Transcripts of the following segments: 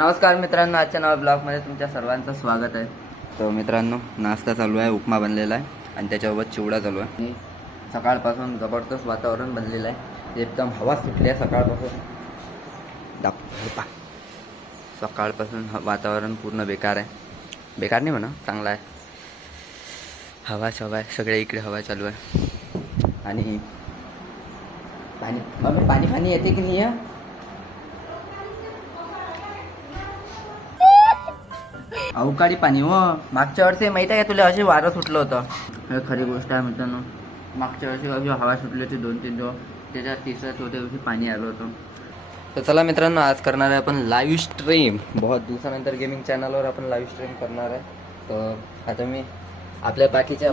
नमस्कार मित्रांनो, आजच्या नव्या ब्लॉगमध्ये तुमच्या सर्वांचं स्वागत आहे. तर मित्रांनो, नाश्ता चालू आहे, उपमा बनलेला आहे आणि त्याच्यासोबत चिवडा चालू आहे. आणि सकाळपासून जबरदस्त वातावरण बनलेलं आहे, एकदम हवा सुटली आहे सकाळपासून. सकाळपासून वातावरण पूर्ण बेकार आहे, बेकार नाही म्हणा, चांगला आहे. हवा आहे, सगळे इकडे हवा चालू आहे. आणि पाणी येते की नाही? अवकाळी पाणी हो. मागच्या वर्षी माहिती आहे का तुला, असे वारं सुटलं होतं. हे खरी गोष्ट आहे मित्रांनो. मागच्या वर्षी अशी हवा सुटली होती 2-3 दिवस, त्याच्या तिसऱ्या चौथ्या दिवशी पाणी आलं होतं. तर चला मित्रांनो, आज करणार आहे आपण लाईव्ह स्ट्रीम. बहुत दिवसानंतर गेमिंग चॅनलवर आपण लाईव्ह स्ट्रीम करणार आहे. तर आता मी आपल्या बाकीच्या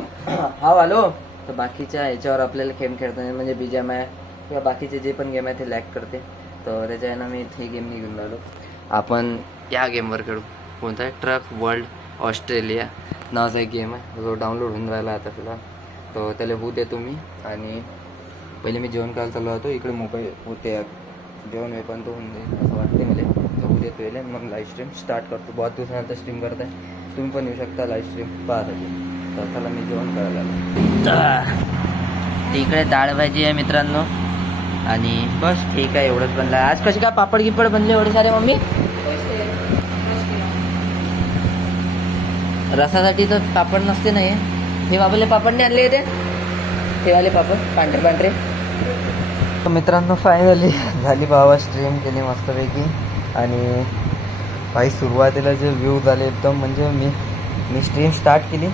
आलो तर बाकीच्या याच्यावर आपल्याला गेम खेळता म्हणजे BGMI आहे किंवा बाकीचे जे पण गेम आहे ते लॅग करते. तर त्याच्या यानं मी हे गेम नाही घेऊन राहिलो. आपण या गेमवर खेळू. कोणता आहे? ट्रक वर्ल्ड ऑस्ट्रेलिया नावाचा एक गेम आहे, जो डाउनलोड होऊन राहिला आता फिलहाल. तर त्याला होऊ देतो मी. आणि पहिले मी जेवण करायला चालू होतो, इकडे मोबाईल होते, जेवण वेपन तो होऊन जाईल असं वाटते मला. तर होऊ देतो याला, मग लाईव्ह स्ट्रीम स्टार्ट करतो. बहुत दिवसानंतर स्ट्रीम करत आहे, तुम्ही पण येऊ शकता लाईव्ह स्ट्रीम पाहण्यासाठी. तर चला मी जेवण करायला आलो. इकडे डाळ भाजी आहे मित्रांनो, आणि बस ठीक आहे, एवढंच बनलं आज. कशी काय पापड गिपड बनले एवढे सारे मम्मी? रसासाठी तर पापड नसते नाही. हे बाबाले पापड नाही आणले ते, हे वाले पापड पांढरे. तर मित्रांनो, फायनली झाली बाबा, स्ट्रीम केली मस्तपैकी. आणि काही सुरुवातीला जे व्ह्यू झाले एकदम, म्हणजे मी स्ट्रीम स्टार्ट केली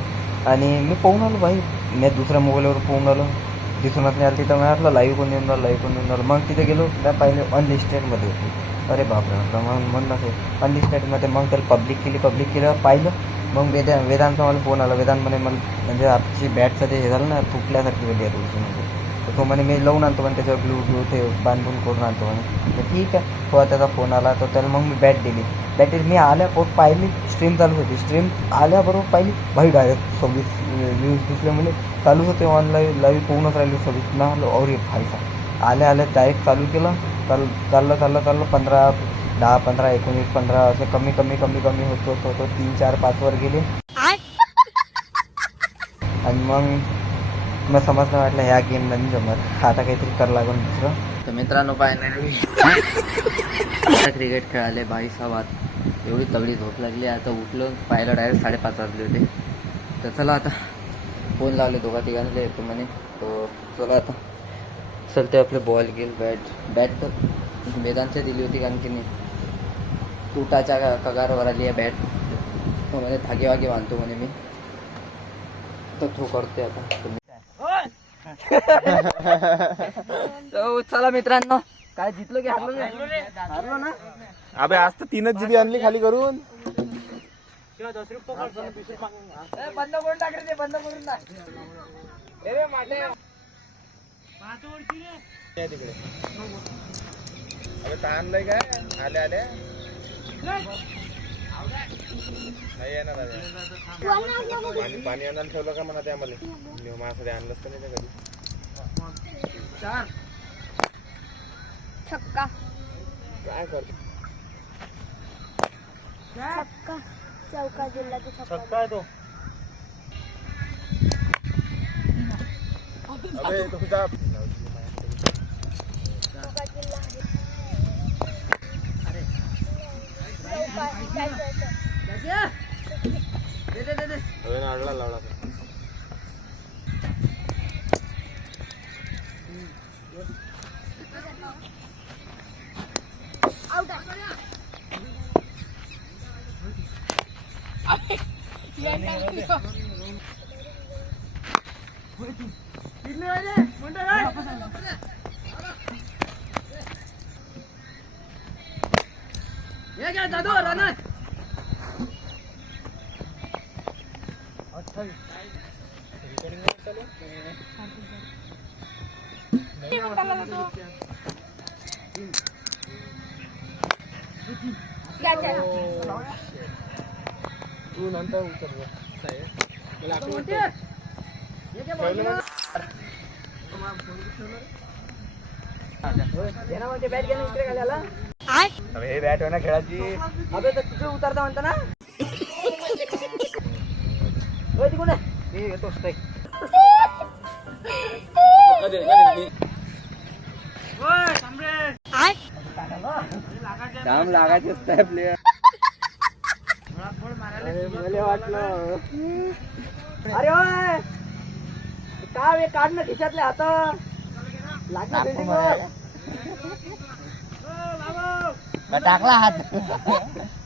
आणि मी पाहून आलो भाई, मी दुसऱ्या मोबाईलवर पाहून आलो, दिसूनच नाही आलं. तिथं मी म्हटलं लाईव्ह कोण येऊन राहिलं. मग तिथे गेलो, त्या पाहिले अनलिस्टेडमध्ये होती. अरे बापरे म्हटलं, मग नसेल अनलिस्टेडमध्ये. मग त्याला पब्लिक केलं पाहिलं. मग वेदांतचा मला फोन आला. वेदांत म्हणे म्हणजे आपची बॅटचं ते हे झालं ना, तुटल्यासारखी वेगळी आहे तुमची. तर तो म्हणे मी लावून आणतो म्हणे, त्याच्यावर ग्लू ते बांधून करून आणतो म्हणे. तर ठीक आहे, तो त्याचा फोन आला. तर त्याला मग मी बॅट दिली. मी आल्या पाहिली, स्ट्रीम चालू होती. स्ट्रीम आल्याबरोबर पाहिली भाई, डायरेक्ट 26 व्ह्यूज दिसले म्हणजे चालूच होते. ऑनलाईन लाईव्ह पोहूनच राहिले 26 ना. और एक भाईचा आल्या डायरेक्ट चालू केलं. चाललं 15, 10, 15, 19, 15 असे कमी होतो 3, 4, 5 वर गेले. आणि मग समजलं, वाटलं ह्या गेम नाही जमत, आता काहीतरी करावं लागून दुसरं. तर मित्रांनो, फायनली क्रिकेट खेळाले 22 एवढी तगडी झोप लागली. आता उठलो, पाहिलं डायरेक्ट 5:30 वाजले होते. तर चला आता फोन लावले दोघा तिघांना येतो म्हणे. तो चला आता चलते आपले बॉल गेल बॅट तर वेदांतच्या दिली होती, कारण की नाही तुटाच्या कगारवर आली आहे बॅट. तो म्हणे धागे वागे बांधतो म्हणे मी, तर तो करते आता. तो चला मित्रांनो, काय जितलो की हारलो ना. अबे आज तर 3च GB आणली खाली करून. बंद करून टाक रे, ते बंद करून टाक. तिकडे अबे काय आणलंय, काय आले नाही येणार. पाणी आणायला ठेवलं का म्हणा ते आम्हाला, माझ्यासाठी आणलंच तर नाही कधी. छक्का काय करतो छक्का चौका जिल्हा की छक्का आहे तो. अबे तुझा चौका जिल्हा दे. लावला तू नंतर उतर. बॅट घेऊन इकडे घालायला. अरे बॅट होणार खेळाची. अबे तर तुझे उतरता म्हणता ना. ओय तिकडून ये. मी येतोच ताई. जाम लागायचे असते प्लेयर. मला वाटलं अरे ओय काय वे काढ ना खिशातले हात लागला बिल्डिंग वर. टाकला हात.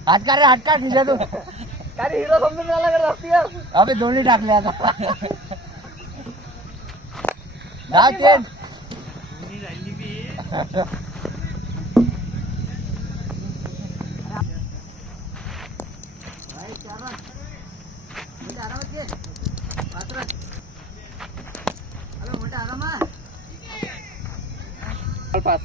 हात काढ रे, हात काढ खिशातून. काय रे हिरो समजून झाला करत असती. अबे दोन्ही टाकले आता. दहा तीन. पास.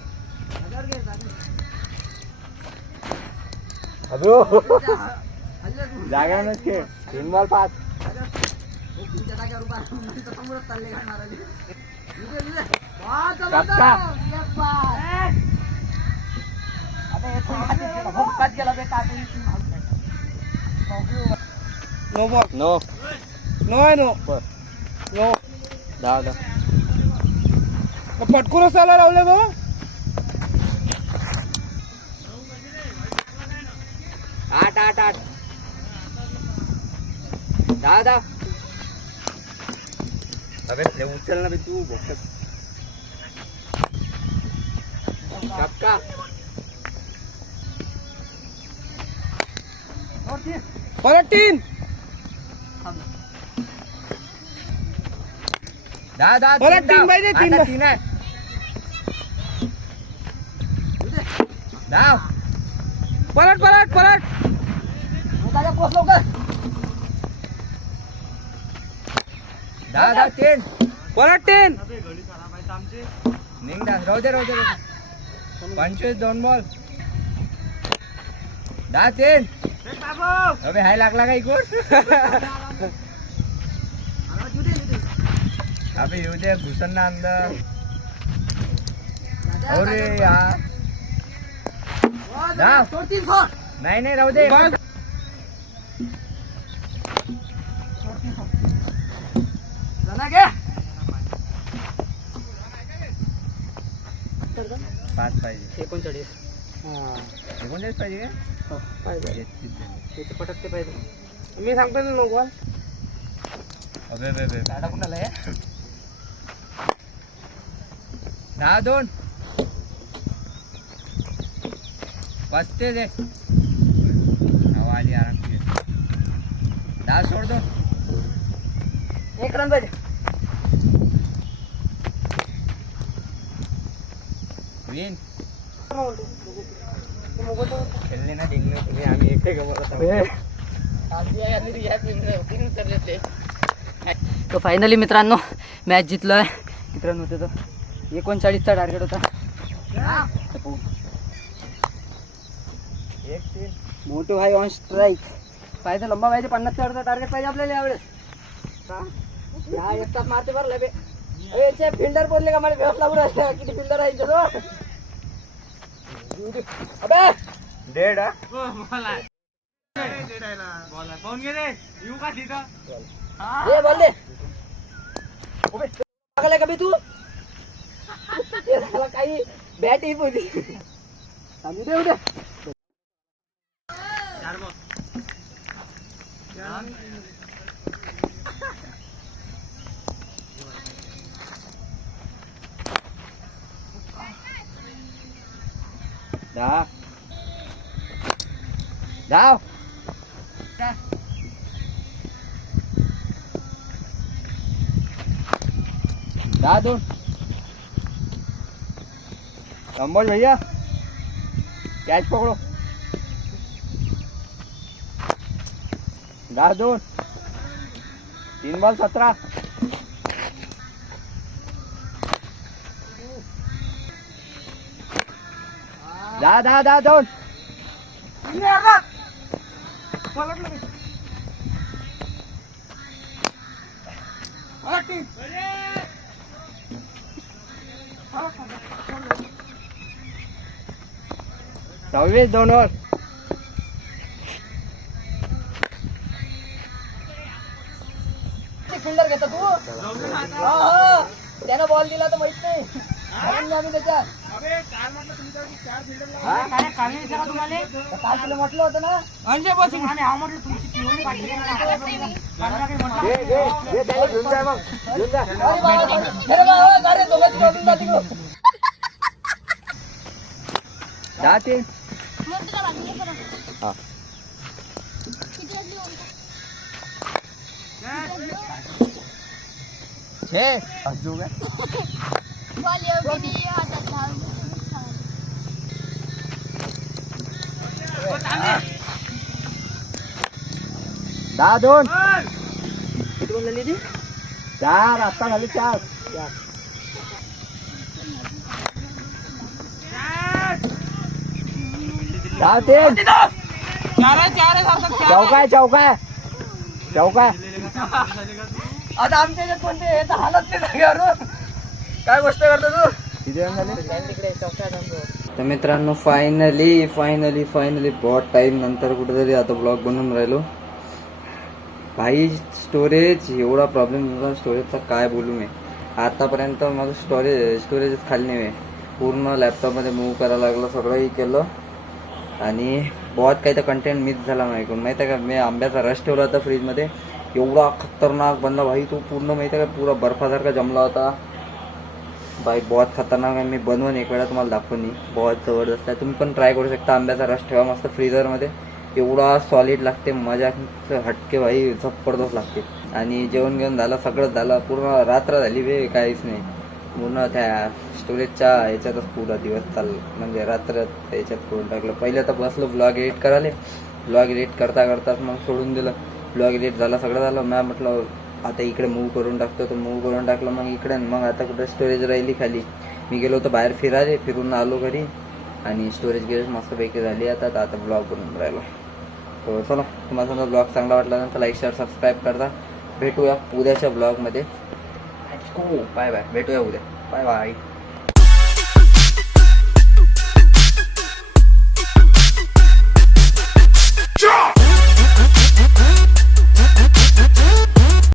जागा खेळ. 3 ball 5. No ball. No no आहे नो. नो. 10. पटकूनच त्याला लावले तो. 8. 10. अबे प्ले उचल ना बे तू. छक्का. परत 3. 10. परत 3 पाहिजे. 3 3 आहे. 10. परत पोच लवकर. 10. 3. परत 3. निघ. राहू दे. 25 2 बॉल. 10. 3. अबे हाय लागला का इकडून. अबे येऊ दे. घुसन ना अंदर. अरे यार. 10. नाही राहू दे. घे. 5 पाहिजे. 39. 39 पाहिजे का? पाहिजे. पटकते पाहिजे. मी सांगतो ना नो बॉल. अबे साडा कुणाला आहे. 10. 2. 35 दे. हवा आली आराम की. 10 सोड 2. 1 रन पाहिजे. विन. खेळले ना डिंगले तुम्ही. आम्ही एक तो फायनली मित्रांनो मॅच जिंकलोय. मित्रांनो त्याचं 39चा टार्गेट होता. मोठू भाई ऑन स्ट्राईक. पाहिजे लंबा पाहिजे. 50चा टार्गेट पाहिजे आपल्याला यावेळेस. एक तास मारते बरं लबे. फिल्डर बोलले का मला व्यवस्था लागू राहते. किती फिल्डर आहे इथं. अबे 1.5. ये बोल दे. लागलाय का बे तू. ते झाला काही बॅट ही होती. उद्या 10. 10. 2. कंबोज भैया कैच पकड़ो. 2. 3 बॉल 17. 2. 26 2 वर. फिल्डर घेतो तू. हा, त्यानं बॉल दिला तर माहित नाही. म्हणून आम्ही त्याच्यात काल तुला म्हटलं होतं ना. घे, त्याला घेऊन जा मग. घेऊन जा. अरे बाबा, अरे बाबा, अरे दोघांची बाजून जा तिकडं. 10-3. मग तुला बाजूला करा. हा. किती वाजली म्हणतो? छे अजू काय बॉल येऊ की नाही हातात घाल. 10-2. किती बॉल झाली ती? 4 आता झाली 4. चौका चौका. आता आमच्या याच्यात कोणते हे तर हालत नाही जागेवरून. काय गोष्ट करतो तू? किती रन झाले? तर मित्रांनो फायनली बहुत टाइम नंतर कुठेतरी आता ब्लॉग बनवून राहिलो. भाई स्टोरेज एवढा प्रॉब्लेम होता स्टोरेजचा, काय बोलू मी. आतापर्यंत माझं स्टोरेजच खाली नाही आहे. पूर्ण लॅपटॉपमध्ये मूव्ह करायला लागलं, सगळंही केलं आणि बहुत काही तर कंटेंट मिस झाला माझ्याकडून. माहिती आहे का, मी आंब्याचा रस ठेवला होता फ्रीजमध्ये, एवढा खतरनाक बनला भाई तो. पूर्ण माहिती आहे का, पुरा बर्फासारखा जमला होता भाई. बहुत खतरनाक आहे. मी बनवून एक वेळा तुम्हाला दाखवून बहुत जबरदस्त आहे. तुम्ही पण ट्राय करू शकता. आंब्याचा रस ठेवा मस्त फ्रीजरमध्ये, एवढा सॉलिड लागते, मजा हटके भाई, जबरदस्त लागते. आणि जेवण घेऊन झालं, सगळंच झालं, पूर्ण रात्र झाली बे, काहीच नाही. पूर्ण त्या स्टोरेजच्या याच्यातच पुरा दिवस चालला, म्हणजे रात्र याच्यात करून टाकलं. पहिले तर बसलो ब्लॉग एडिट करायला, ब्लॉग एडिट करताच मग सोडून दिलं. ब्लॉग एडिट झाला, सगळं झालं. मी म्हटलं आता इकडे मूव्ह करून टाकतो, तर मूव्ह करून टाकलं मग इकडे. मग आता कुठे स्टोरेज राहिली खाली. मी गेलो होतो बाहेर फिरायला, फिरून आलो घरी आणि स्टोरेज गेज मस्तपैकी झाली. आता ब्लॉग बनवून राहिलो. तर चला, तुम्हाला समजा ब्लॉग चांगला वाटला तर लाईक शेअर सबस्क्राईब करता. भेटूया उद्याच्या ब्लॉगमध्ये. बाय बाय, भेटूया उद्या. Bye bye.